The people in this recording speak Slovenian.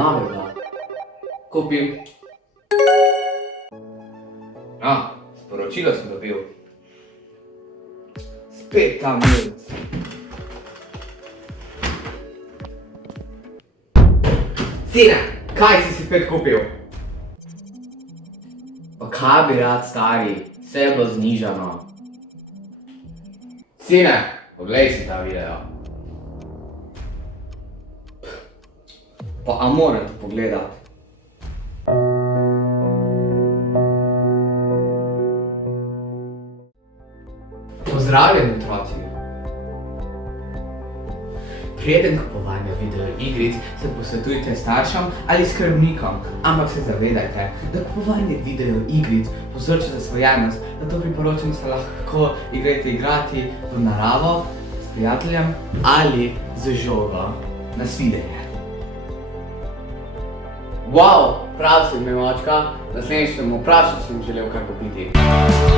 novega. Kupim. Sporočilo sem dobil. Spet ta milc. Sine, kaj si spet kupil? Pa kaj bi rad, stari? Vse je bilo znižano. Sine, poglej si ta video. Pa a moram to pogledati? Pozdravljeni, otroci! Preden kupovanja videoigric se posvetujte staršem ali skrbnikom, ampak se zavedajte, da kupovanje videoigric povzroča zasvojenost, zato priporočam, da se lahko igrati v naravo, s prijateljem ali z žogo. Nasvidenje! Wow, prav si imel, očka, naslednjič sem vprašal, če sem želel kaj kupiti.